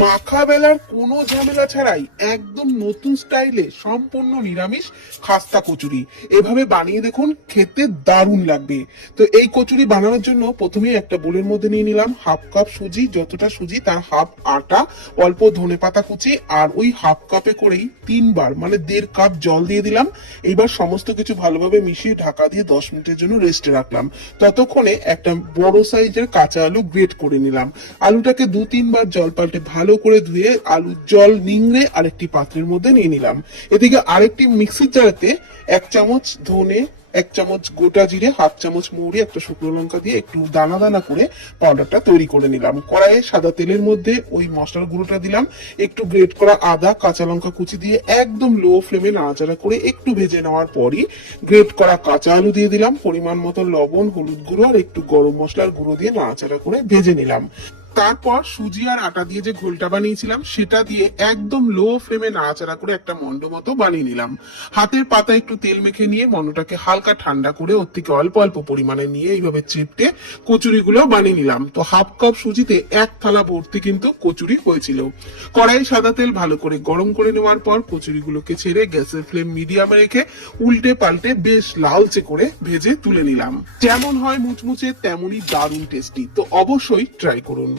মাখা বেলার কোনো ঝামেলা ছাড়াই একদম নতুন স্টাইলে সম্পূর্ণ নিরামিষ খাস্তা কচুরি এভাবে বানিয়ে দেখুন, খেতে দারুণ লাগবে। তো এই কচুরি বানানোর জন্য প্রথমে একটা বোলের মধ্যে নিয়ে নিলাম হাফ কাপ সুজি, যতটা সুজি তার হাফ আটা, অল্প ধনেপাতা কুচি, আর ওই হাফ কাপে করেই 3 বার মানে 1.5 কাপ জল দিয়ে দিলাম। এবার সমস্ত কিছু ভালোভাবে মিশিয়ে ঢাকা দিয়ে 10 মিনিটের জন্য রেস্টে রাখলাম। ততক্ষণে একটা বড় সাইজের কাঁচা আলু গ্রেট করে নিলাম। আলুটাকে 2-3 বার জল পাল্টে ভালো করে ধুয়ে আলুর জল নিংড়ে আরেকটি পাত্রের মধ্যে নিয়ে নিলাম। এদিকে আরেকটি মিক্সির জারেতে 1 চামচ ধনে, 1 চামচ গোটা জিরে, হাফ চামচ মৌরি, একটা শুকনো লঙ্কা দিয়ে একটু দানা দানা করে পাউডারটা তৈরি করে নিলাম। কড়াইয়ে সাদা তেলের মধ্যে ওই মশলার গুঁড়োটা দিলাম, একটু গ্রেট করা আদা, কাঁচা লঙ্কা কুচি দিয়ে একদম লো ফ্লেমে নাড়াচাড়া করে একটু ভেজে নেওয়ার পরই গ্রেট করা কাঁচা আলু দিয়ে দিলাম, পরিমাণ মতো লবণ, হলুদ গুঁড়ো আর একটু গরম মশলার গুঁড়ো দিয়ে নাড়াচাড়া করে ভেজে নিলাম। তারপর সুজি আর আটা দিয়ে যে ঘোলটা বানিয়েছিলাম সেটা দিয়ে একদম লো ফ্লেমে নাড়াচাড়া করে একটা মন্ড মতো বানিয়ে নিলাম। হাতের পাতা একটু তেল মেখে নিয়ে মন্ডটাকে হালকা ঠান্ডা করে ওর থেকে অল্প অল্প পরিমাণে নিয়ে এইভাবে চেপটে কচুরিগুলো বানিয়ে নিলাম। তো হাফ কাপ সুজিতে 1 থালা ভর্তি কিন্তু কচুরি হয়েছিল। কড়াই সাদা তেল ভালো করে গরম করে নেওয়ার পর কচুরিগুলোকে ছেড়ে গ্যাসের ফ্লেম মিডিয়ামে রেখে উল্টে পাল্টে বেশ লালচে করে ভেজে তুলে নিলাম। যেমন হয় মুচমুচে তেমনই দারুণ টেস্টি, তো অবশ্যই ট্রাই করুন।